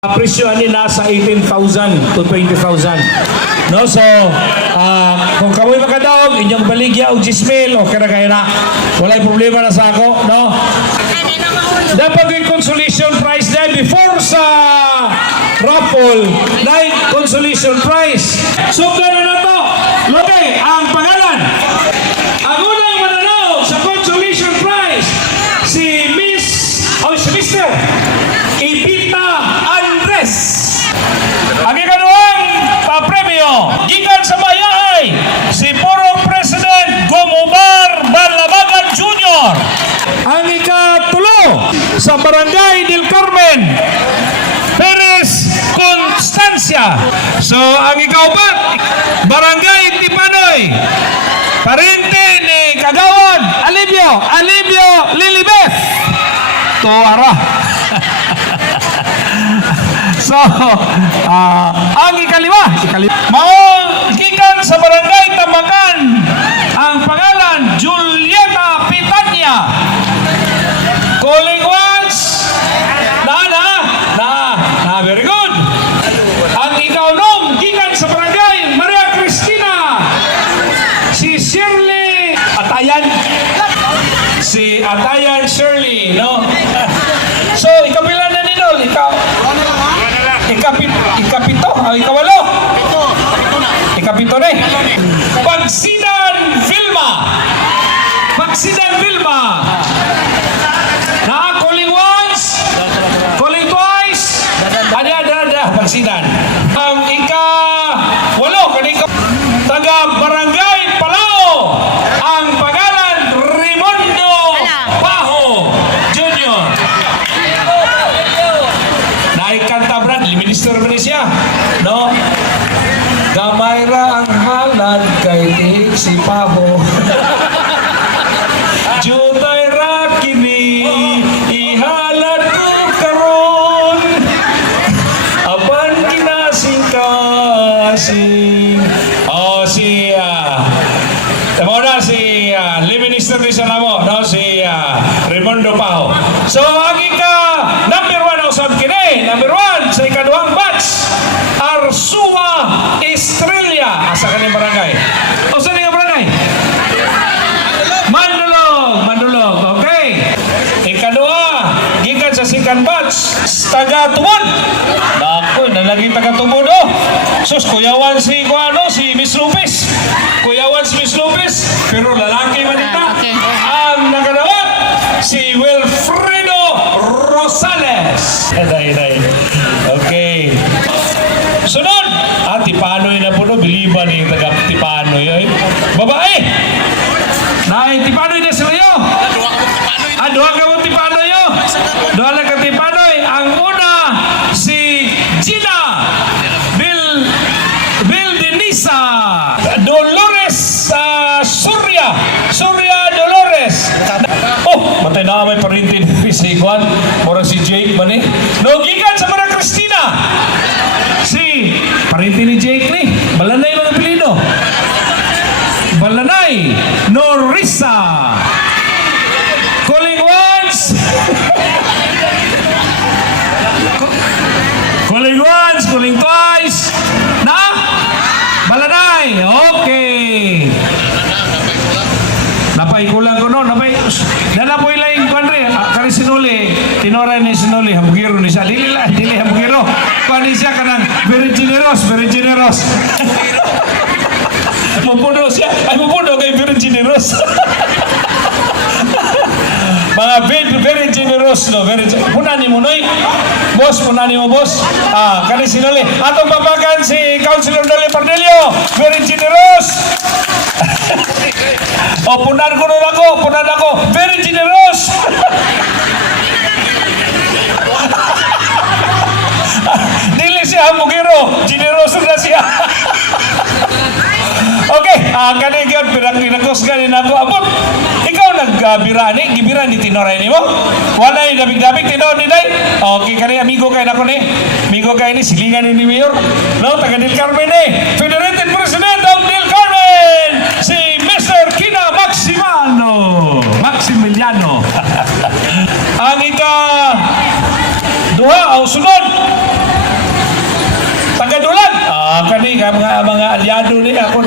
Presyo ani nasa 18,000 to 20,000. No, so kung kamoy makadaog inyong baligya og 10,000 okay ra kay na. Walay problema na sa ako, no? Dapat yung consolation prize na before sa raffle, na consolation prize. So gano'n na to. Lote, ang pangalan. Ang unang mananaw sa consolation prize si Mr. Ibita Andres. Ang ikaduhang papremyo gikan sa mayahay si Purong President Gomomar Balabagan Jr. Ang ikatulo sa Barangay del Carmen Perez Constancia. So ang ikaupat Barangay Tipanoy Parente ni Kagawad Alibio Lilibeth Toara. So, ang ikalima, gikan sa Barangay Tambakan, ang pangalan, Julieta Pitanya. Calling once. Very good. Ang ikaulong, gikan sa Barangay Maria Cristina, si Shirley Atayan. Si Atayan Shirley, no? So, ikabilan na nino, ikaw. Ikapito, ikawalo. Ikapito na eh. Pagsidan Vilma. Na calling once, calling twice. Ada. Pagsidan. Ang ikawalo, kanina taga Barangay Palao. Ang pangalan Raimundo Paho Jr. Naikanta Brad, Minister Malaysia, no? Gamay ra ang halad kay Tik si Paho. Jutay ra kini ihalad ko karon. Apan kinasing si Minister di sana mo, no? Si Raimundo Paho. So agi ka number 1 usab kini, number 1 sa ikaduhang batch Arsua Estrella. Asa kani barangay? O sa nga barangay? Mandulog. Okay. Ikaduha gikan sa second batch taga Tubod. Nako, nalagi taga Tubod oh. Sus kuyawan si Miss Lopez. Kuyawan si Miss Lopez, pero lalaki man ita. Ang nagadawat si Wilfredo Rosales. Okay. Sunod, Tipanoy na po no, biliban ni taga Tipanoy. Babae! Tipanoy na sila yo. Duha ka mo Tipanoy yo. Duha ka Tipanoy. Ang una, si Gina Vildenisa Dolores Surya Dolores. Oh, matay na may parintin si Juan. Mura si Jake man eh. Gikan sa Maria Cristina. Si parintin ni Jake ni. Balanay lang ang apelido. Balanay Norisa. Calling once. Calling once, calling twice. Na? Balanay. Okay. Napaikulang ko no. Nanapoy lang yung kandre. Kari sinuli. Tinoray ni sinuli. Hamugiro ni siya. Dili hamugiro. Kuhan siya kanang very generous. Mapuno siya. Mapuno kay very generous. Mga very generous no. Puna ni mo noy. Boss. Kani sinuli. Atong papakan si Councilor Dali Pardelio. Very generous. Punan ako. Very generous. Dili siya hamugiro. Generous na siya. Okay, kanigyan pinakos ganin ako. Abot, ikaw nagbirani, gibirani tinoray ni mo? Wala yung dabig-dabig, tinoray ni Day? Okay, kanina, amigo kayo na ko ni. Amigo kayo ni, silingan ni Mayor. No, taga Del Carmen eh. Federated President of Del Carmen, si Mr. Kina Maximiliano. Ang duha, sunod. mga aliado ni ako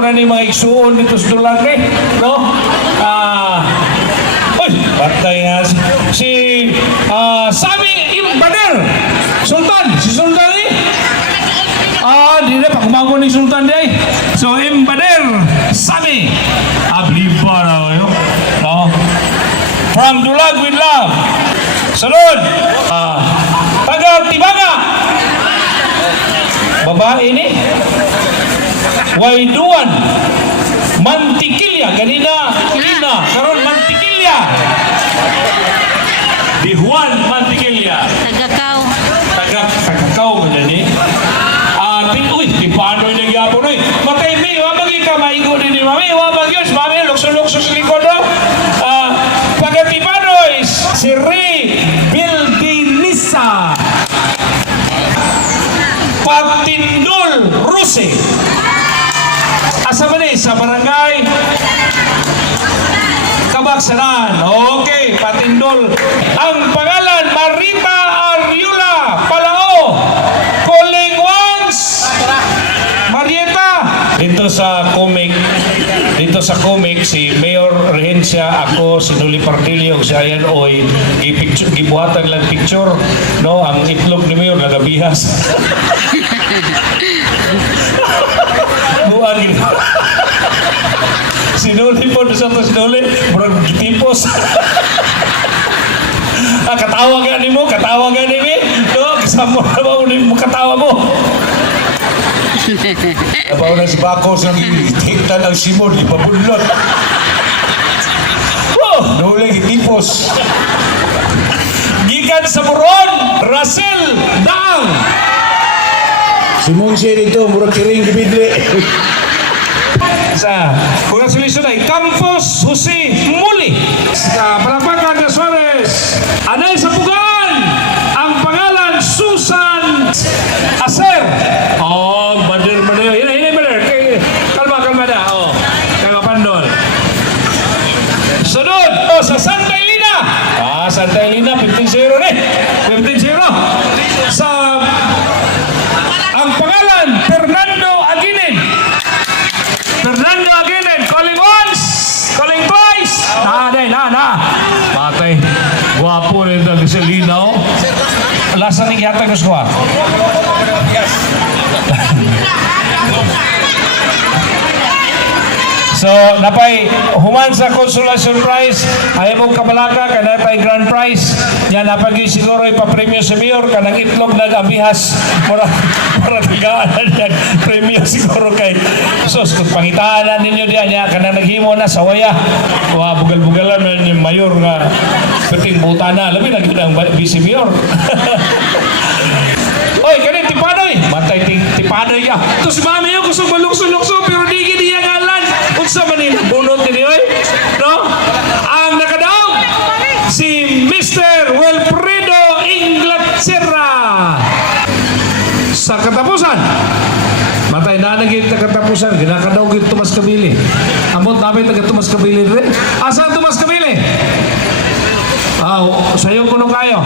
na ni mga igsuon dito sa dulang ni, no? Uy, batay nga si Sami Imbader Sultan, si Sultan ni. Di na pagkumago ni Sultan di. So Imbader Sami, abliba na kayo, no? From Dulag with Love. Sunod, taga Tibaga. Babae ni Waiduan Mantikilya, ganina Lina karon Mantikilya, di Juan Mantikilya, tagakaw ganyan uy, di paano yung nagyapon uy, matay mi, wabagi ka maigo din ni mami, wabagi yun, mami, lukso-lukso sa likod no? Pagkatipanoy si Ray Bildinisa Patindol Ruse. Asa ba ni? Sa barangay Kabaksanan. Okay, Patindol. Ang pangalan, Marita Ariula Palao. Calling once. Marieta. Dito sa comic, si Mayor Rehencia, ako, si Noli Partillo, si Ayan Oy, gibuhatan lang picture, no? Ang itlog ni Mayor nagabihas. Buwan gitu. Sinuli po sa to sinuli, murag tipos. Katawa ka ni mo, no? Kasama na ba mo katawa mo? Nabaw na si Bako sa hiktan ang simon, ipabunlot. Nulay tipos. Gikan sa Buron, Russell Daang. Simon siya dito, murag kiring gibidli. Congratulations ay Campos Jose Muli. Palakpakan na Suarez. Anay sa Pugan. Ang pangalan Susan Aser. Bader. Yan, bader. Kalma na. Kagapandol. Sunod. Sa Santa Elena. Santa Elena, 15-0 rin. 15-0. Ang pangalan, Fernando Aguinen, calling once, calling twice. Patay. Guwapo rin talaga si Lina, Lasa ni yata gusto ko, So, napay human sa consolation prize, ay mong kabalaka, kanay pa'y grand prize. Yan, napag siguro ipapremyo sa mayor, kanang itlog nag-abihas. Para tigaan yan, premyo siguro kay. So, kung pangitaan ninyo diyan, yan, kanang naghimo na sa waya. Bugal-bugalan na yung mayor nga, peting buta na, labi na ang vice mayor. Oy, kanina, tipanoy. Matay, tipanoy ka. Ito si mami yung gusto malukso-lukso, pero di gini yung alan. Unsa man yung bunot ni oy? No? Ang nakadaog, si Mr. Wilfredo Inglaterra. Sa katapusan, matay na naging katapusan, ginakadaog yung Tomas Kabili. Amot namin taga Tomas Kabili rin. Asan Tomas Kabili? Sayo ko nung kayo.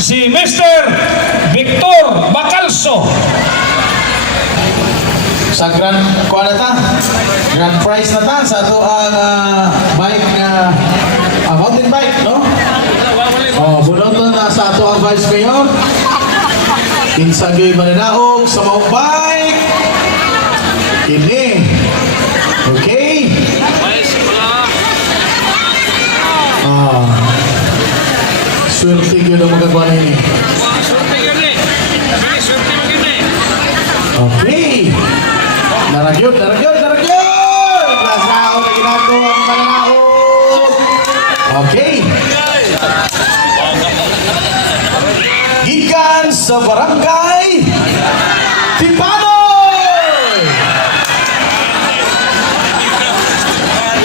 Si Mr. Victor Bacalso. Sa grand prize na ta sa ito ang bike na mountain bike, no? Bunoton na sa ito ang vice mayor. Kinsagyoy mananaog sa maong bike. Kini. Okay? Swerte yun ang magagawa na yun. Okay. Naragyod. Lasao na ginagawa ang mananaog. Okay. Gikan sa barangay Tipanoy.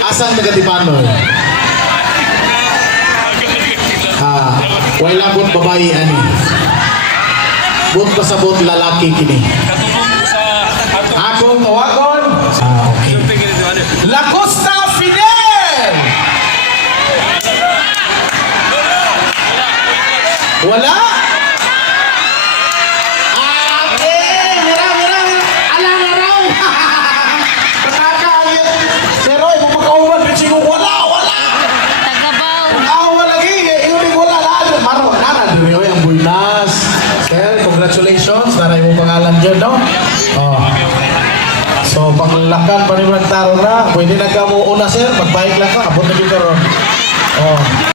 Asan taga Tipanoy? Wala bot babae ani. Bot pasabot lalaki kini. Akong tawagon. Okay. La Costa Fidel. Wala? Okay, mira. So, panglakan pa ni tarong na. Pwede na ka mo una, sir. Mag-bike lang ka. Abot na dito ron. Oh.